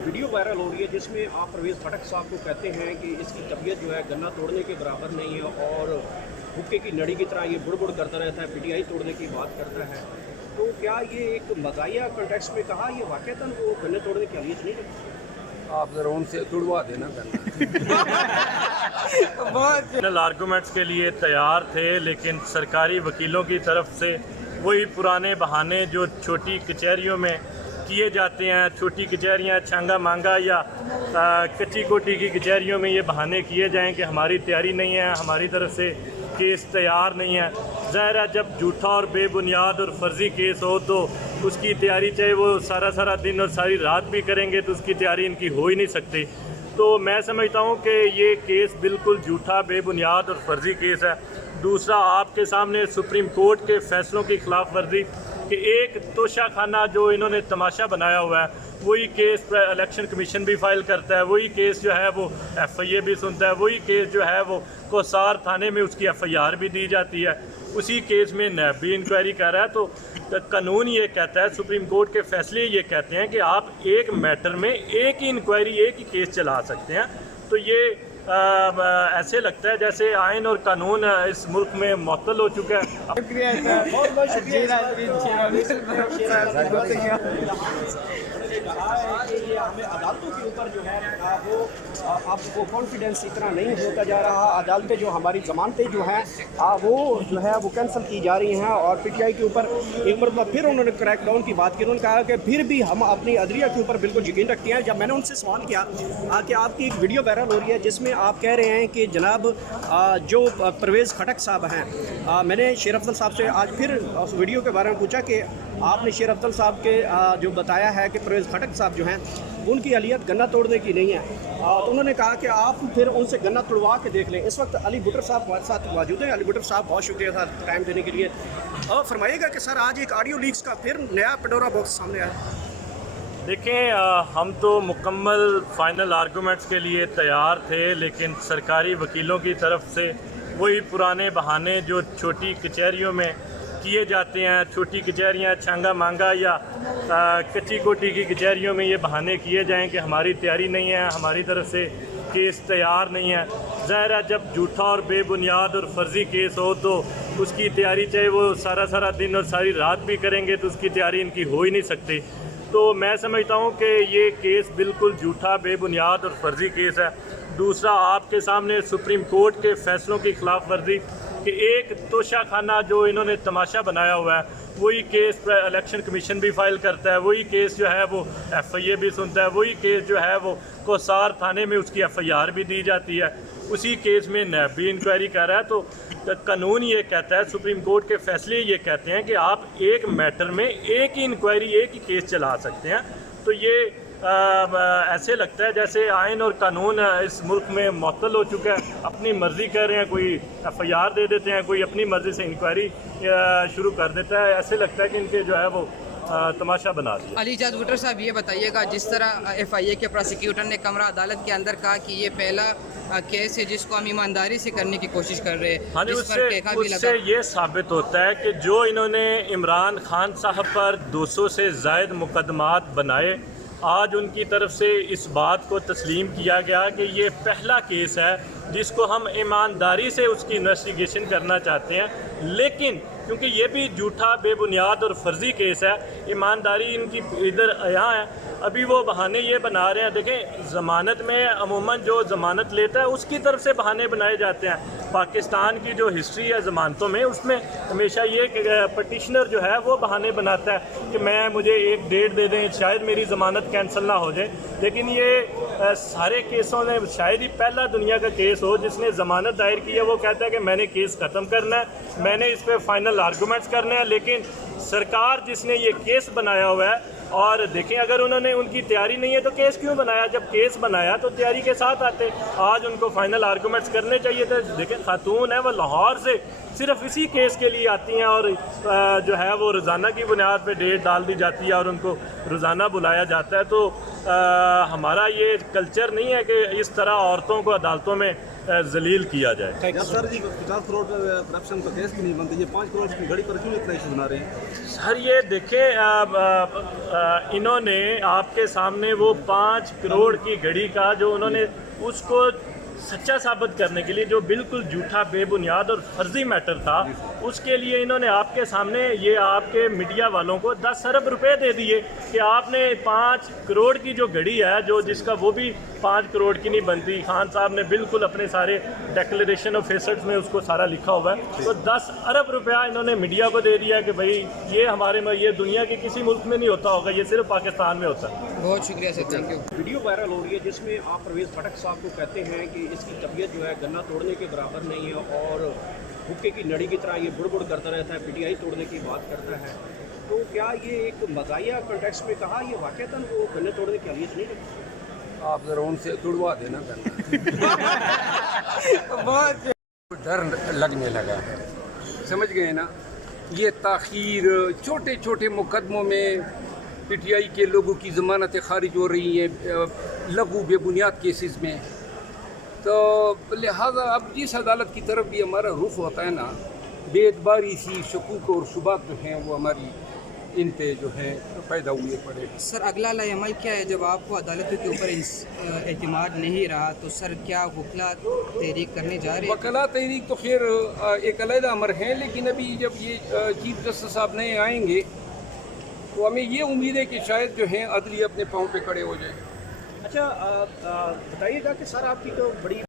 Video viral हो रही है जिसमें आप परवेज़ खटक साहब को कहते हैं कि इसकी तबीयत जो है गन्ना तोड़ने के बराबर नहीं है और हुक्के की नड़ी की तरह ये बुड़ करता रहता है, पीटीआई तोड़ने की बात करता है। तो क्या ये एक मज़ाहिया कॉन्टेक्स्ट में कहा, ये वाक़तन वो गन्ने तोड़ने के लिए नहीं लगता? आप ज़रा उनसे तुड़वा देना गन्ना। फाइनल आर्गूमेंट्स के लिए तैयार थे, लेकिन सरकारी वकीलों की तरफ से वही पुराने बहाने जो छोटी कचहरियों में किए जाते हैं, छोटी कचहरियाँ छांगा मांगा या कच्ची कोठी की कचहरियों में ये बहाने किए जाएं कि हमारी तैयारी नहीं है, हमारी तरफ से केस तैयार नहीं है। ज़ाहिर है जब झूठा और बेबुनियाद और फर्जी केस हो तो उसकी तैयारी चाहे वो सारा दिन और सारी रात भी करेंगे तो उसकी तैयारी इनकी हो ही नहीं सकती। तो मैं समझता हूँ कि ये केस बिल्कुल झूठा, बेबुनियाद और फर्जी केस है। दूसरा, आपके सामने सुप्रीम कोर्ट के फैसलों की खिलाफ वर्जी कि एक तोशाखाना जो इन्होंने तमाशा बनाया हुआ है, वही केस इलेक्शन कमीशन भी फाइल करता है, वही केस जो है वो FIA भी सुनता है, वही केस जो है वो कोसार थाने में उसकी FIR भी दी जाती है, उसी केस में नैब भी इंक्वायरी कर रहा है। तो कानून ये कहता है, सुप्रीम कोर्ट के फैसले ये कहते हैं कि आप एक मैटर में एक ही इंक्वायरी, एक ही केस चला सकते हैं। तो ये ऐसे लगता है जैसे आइन और कानून इस मुल्क में मुअत्तल हो चुका है। कहा है कि ये हमें अदालतों के ऊपर जो है वो आपको कॉन्फिडेंस इतना नहीं होता जा रहा। अदालतें जो हमारी ज़मानतें जो हैं वो जो है वो कैंसिल की जा रही हैं और PTI के ऊपर एक मरतबा फिर उन्होंने क्रैकडाउन की बात की। उन्होंने कहा कि फिर भी हम अपनी अदलिया के ऊपर बिल्कुल यकीन रखते हैं। जब मैंने उनसे सवाल किया कि आपकी एक वीडियो वायरल हो रही है जिसमें आप कह रहे हैं कि जनाब जो परवेज़ खटक साहब हैं, मैंने शेर अफजल साहब से आज फिर उस वीडियो के बारे में पूछा कि आपने शेर अफजल साहब के जो बताया है कि परवेज़ खटक साहब जो हैं उनकी अहलियत गन्ना तोड़ने की नहीं है, तो उन्होंने कहा कि आप फिर उनसे गन्ना तोड़वा के देख लें। इस वक्त अली भुट्टर साहब हमारे साथ मौजूद हैं। अली भुट्टर साहब, बहुत शुक्रिया सर टाइम देने के लिए। और फरमाइएगा कि सर आज एक ऑडियो लीक्स का फिर नया पंडोरा बॉक्स सामने आया। देखें, हम तो मुकम्मल फ़ाइनल आर्गूमेंट्स के लिए तैयार थे, लेकिन सरकारी वकीलों की तरफ से वही पुराने बहाने जो छोटी कचहरियों में किए जाते हैं, छोटी कचहरियाँ छांगा मांगा या कच्ची कोठी की कचहरियों में ये बहाने किए जाएं कि हमारी तैयारी नहीं है, हमारी तरफ से केस तैयार नहीं है। ज़ाहिर है जब झूठा और बेबुनियाद और फर्जी केस हो तो उसकी तैयारी चाहे वो सारा दिन और सारी रात भी करेंगे तो उसकी तैयारी इनकी हो ही नहीं सकती। तो मैं समझता हूँ कि ये केस बिल्कुल झूठा, बेबुनियाद और फर्जी केस है। दूसरा, आपके सामने सुप्रीम कोर्ट के फैसलों की खिलाफ वर्जी कि एक तोशाखाना जो इन्होंने तमाशा बनाया हुआ है, वही केस इलेक्शन कमीशन भी फाइल करता है, वही केस जो है वो FIA भी सुनता है, वही केस जो है वो कोसार थाने में उसकी FIR भी दी जाती है, उसी केस में नैब भी इंक्वायरी कर रहा है। तो कानून ये कहता है, सुप्रीम कोर्ट के फैसले ये कहते हैं कि आप एक मैटर में एक ही इंक्वायरी, एक ही केस चला सकते हैं। तो ये ऐसे लगता है जैसे आइन और कानून इस मुल्क में मुअत्तल हो चुका है। अपनी मर्ज़ी कर रहे हैं, कोई FIR दे देते हैं, कोई अपनी मर्ज़ी से इंक्वायरी शुरू कर देता है। ऐसे लगता है कि इनके जो है वो तमाशा बना दिया। अली इजाज़ भुट्टर साहब, ये बताइएगा, जिस तरह FIA के प्रोसिक्यूटर ने कमरा अदालत के अंदर कहा कि ये पहला केस है जिसको हम ईमानदारी से करने की कोशिश कर रहे हैं, हाँ जी, उससे ये साबित होता है कि जो इन्होंने इमरान खान साहब पर 200 से ज़ायद मुकदमात बनाए, आज उनकी तरफ से इस बात को तस्लीम किया गया कि ये पहला केस है जिसको हम ईमानदारी से उसकी इन्वेस्टिगेशन करना चाहते हैं। लेकिन क्योंकि ये भी झूठा, बेबुनियाद और फर्जी केस है, ईमानदारी इनकी इधर यहाँ है, अभी वो बहाने ये बना रहे हैं। देखें, ज़मानत में अमूमन जो ज़मानत लेता है उसकी तरफ से बहाने बनाए जाते हैं। पाकिस्तान की जो हिस्ट्री है ज़मानतों में, उसमें हमेशा ये पटिशनर जो है वो बहाने बनाता है कि मुझे एक डेट दे दें, शायद मेरी ज़मानत कैंसिल ना हो जाए। लेकिन ये सारे केसों में शायद ही पहला दुनिया का केस हो जिसने ज़मानत दायर की है। वो कहता है कि मैंने केस ख़त्म करना है, मैंने इस पर फाइनल आर्गूमेंट्स करने हैं। लेकिन सरकार जिसने ये केस बनाया हुआ है, और देखें अगर उन्होंने उनकी तैयारी नहीं है तो केस क्यों बनाया? जब केस बनाया तो तैयारी के साथ आते। आज उनको फाइनल आर्गूमेंट्स करने चाहिए थे। देखें, खातून है वो लाहौर से सिर्फ इसी केस के लिए आती हैं और जो है वो रोज़ाना की बुनियाद पे डेट डाल दी जाती है और उनको रोज़ाना बुलाया जाता है। तो हमारा ये कल्चर नहीं है कि इस तरह औरतों को अदालतों में जलील किया जाए। सर जी 50 करोड़ करप्शन का केस भी नहीं बनता, ये 5 करोड़ की घड़ी पर क्यों इतना इशू बना रहे हैं? सर ये देखें, इन्होंने आपके सामने वो 5 करोड़ की घड़ी का जो उन्होंने उसको सच्चा साबित करने के लिए जो बिल्कुल झूठा, बेबुनियाद और फर्जी मैटर था, उसके लिए इन्होंने आपके सामने ये आपके मीडिया वालों को 10 अरब रुपए दे दिए कि आपने 5 करोड़ की जो घड़ी है, जो जिसका वो भी 5 करोड़ की नहीं बनती, खान साहब ने बिल्कुल अपने सारे डिक्लेरेशन ऑफ एसेट्स में उसको सारा लिखा हुआ है, तो 10 अरब रुपया इन्होंने मीडिया को दे दिया कि भाई ये हमारे में, ये दुनिया के किसी मुल्क में नहीं होता होगा, ये सिर्फ पाकिस्तान में होता है। बहुत शुक्रिया sir, thank you. Video viral हो रही है जिसमें आप परवेज़ खटक साहब को कहते हैं कि इसकी तबीयत जो है गन्ना तोड़ने के बराबर नहीं है और हुक्के की नड़ी की तरह ये बुड़ करता रहता है, पीटीआई तोड़ने की बात करता है। तो क्या ये एक मज़ाहिया कॉन्टेक्स्ट में कहा, ये वाक़तन वो गन्ने तोड़ने की अहलियत नहीं लगती? आप जरा उनसे तुड़वा देना गन्ना। डर लगने लगा है, समझ गए ना? ये ताख़ीर, छोटे छोटे मुकदमों में पीटीआई के लोगों की ज़मानतें खारिज हो रही हैं लघु बेबुनियाद केसेस में, तो लिहाजा अब जिस अदालत की तरफ भी हमारा रुख होता है ना, बेएतबारी सी शकूक और शुबात जो हैं वो हमारी इन पे जो है पैदा हुए पड़े। सर अगला अमल क्या है जब आपको अदालतों के ऊपर एतमाद नहीं रहा, तो सर क्या वकला तहरीक करने जा रहे हैं? वकला तहरीक तो खैर एक अलग अमर है, लेकिन अभी जब ये चीफ जस्टिस साहब नए आएंगे तो हमें ये उम्मीद है कि शायद जो है अदलिया अपने पाँव पे खड़े हो जाए। अच्छा, बताइएगा कि सर आपकी तो बड़ी